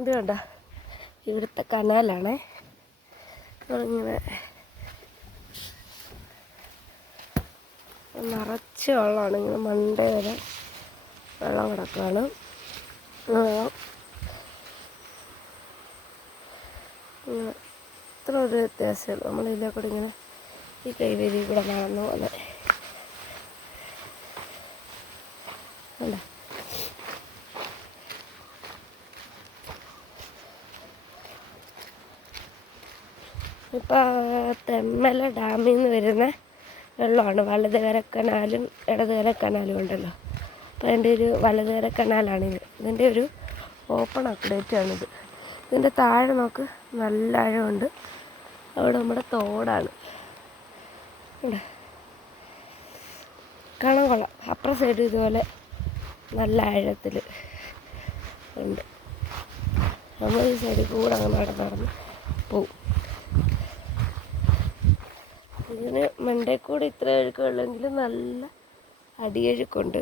ഇത് കണ്ട ഇവിടുത്തെ കനാലാണേ. ഇങ്ങനെ നിറച്ച് വെള്ളമാണ്. ഇങ്ങനെ മണ്ടേ വരെ വെള്ളം കിടക്കുകയാണ്. ഇങ്ങനെ ഇത്ര ഒരു വ്യത്യാസമുള്ളൂ. നമ്മളിതിലെ കൂടെ ഇങ്ങനെ ഈ കൈവരി കൂടെ നടന്ന പോലെ അല്ലേ. ഇപ്പം തെന്മല ഡാമിൽ നിന്ന് വരുന്ന വെള്ളമാണ്. വലതുകര കനാലും ഇടതുകര കനാലും ഉണ്ടല്ലോ. അപ്പോൾ അതിൻ്റെ ഒരു വലതുകര കനാലാണിത്. ഇതിൻ്റെ ഒരു ഓപ്പൺ അപ്ഡേറ്റാണിത്. ഇതിൻ്റെ താഴെ നോക്ക്, നല്ല ആഴമുണ്ട്. അവിടെ നമ്മുടെ തോടാണ്. കാണാൻ കൊള്ളാം. അപ്പുറ സൈഡ് ഇതുപോലെ നല്ല ആഴത്തിൽ ഉണ്ട്. നമ്മൾ ഈ സൈഡിൽ കൂടെ അങ്ങനെ നടന്ന് പോവും. ഇതിന് മണ്ടേ കൂടെ ഇത്ര ഒഴുക്കുള്ളെങ്കിലും നല്ല അടിയൊഴുക്കുണ്ട്.